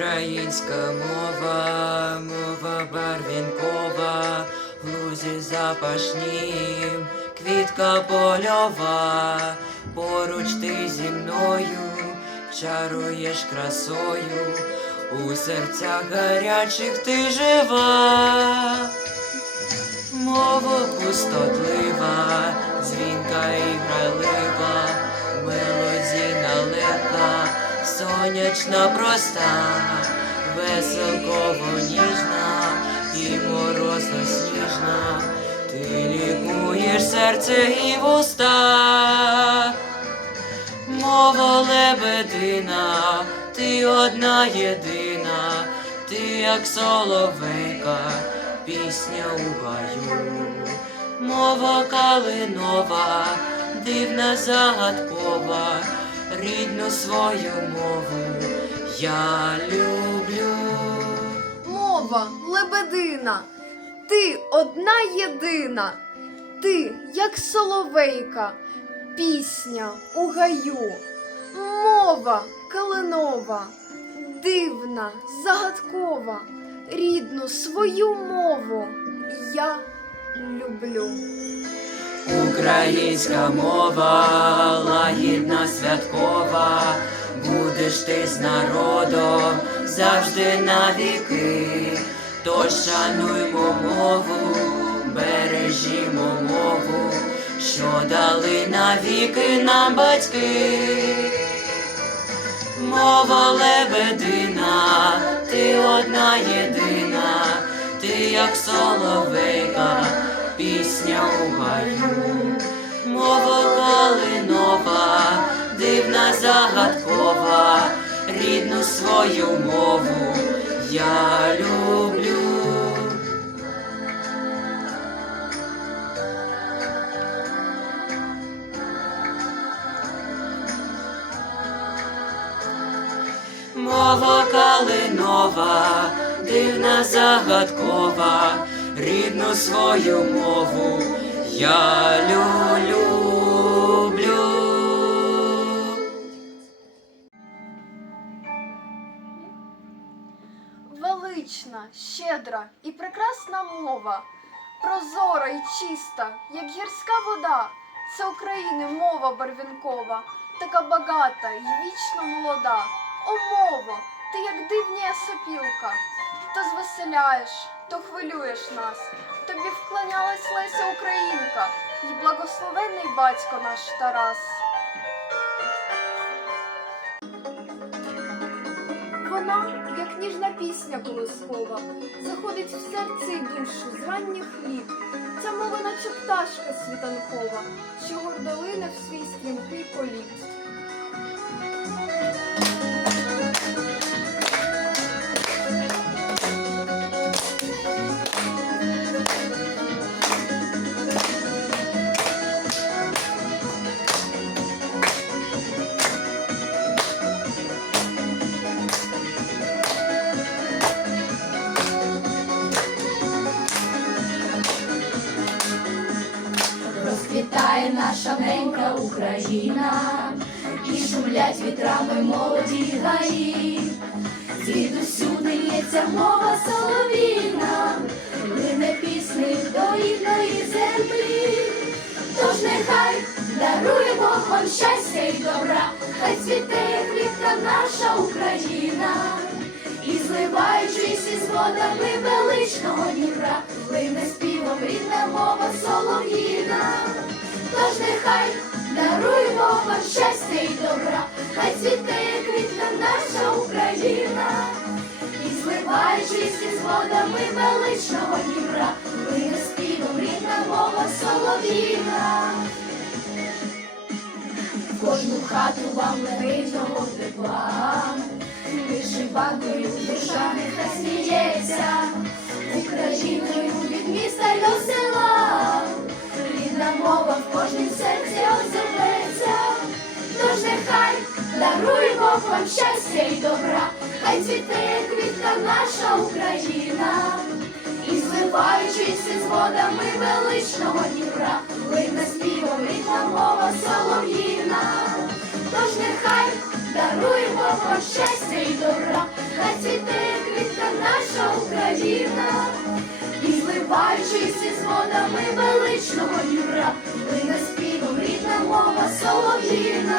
Українська мова, мова барвінкова, в лузі запашнім, квітка польова, поруч ти зі мною, чаруєш красою, у серцях гарячих ти жива. Мова пустотлива, дзвінка і мелодійна легка, сонячна проста, веселково ніжна і морозно сніжна, ти лікуєш серце і вуста. Мова лебедина, ти одна єдина, ти як соловейка, пісня у гаю, мова калинова, дивна загадкова, рідну свою мову я люблю. Мова, лебедина, ти одна єдина, ти, як соловейка, пісня у гаю, мова калинова, дивна, загадкова, рідну свою мову я люблю. Українська мова, лагідна святкова, будеш ти з народом завжди навіки, тож шануймо мову, бережімо мову, що дали навіки нам батьки. Мова лебедина, ти одна єдина, ти як соловейка, пісня у гаю, мова калинова, дивна загадкова, рідну свою мову я люблю. Мова калинова, дивна загадкова, рідну свою мову я люблю. Велична, щедра і прекрасна мова, прозора і чиста, як гірська вода. Це України мова барвінкова, така багата і вічно молода. О, мово, ти як дивня сопілка, то звеселяєш, то хвилюєш нас. Тобі вклонялась Леся Українка і благословенний батько наш Тарас. Вона, як ніжна пісня колискова, заходить в серце й душу з ранніх літ. Ця мова, наче пташка світанкова, що гордолине в свій стрімкий політ. Наша ненька Україна, і шумлять вітрами молоді гаї, звідусюди лється мова соловіна, лине пісни до рідної землі, тож нехай дарує Бог вам щастя і добра, хай цвіте квітка наша Україна. І зливаючись із водами величного Дніпра, лине співом рідна мова солов'їна. Тож нехай дарує Бог вам щастя і добра, хай цвіте квітка наша Україна. І зливаючись із водами величного Дніпра, лине співом рідна мова солов'їна. Кожну хату вам легенького тепла, вишиванкою душа нехай сміється, Україною від міста й до села, водами величного Дніпра, лине співом рідна мова солов'їна. Тож нехай дарує Бог вам щастя і добра, хай цвіте квітка наша Україна, і зливаючись із водами величного Дніпра, плине співом рідна мова солов'їна.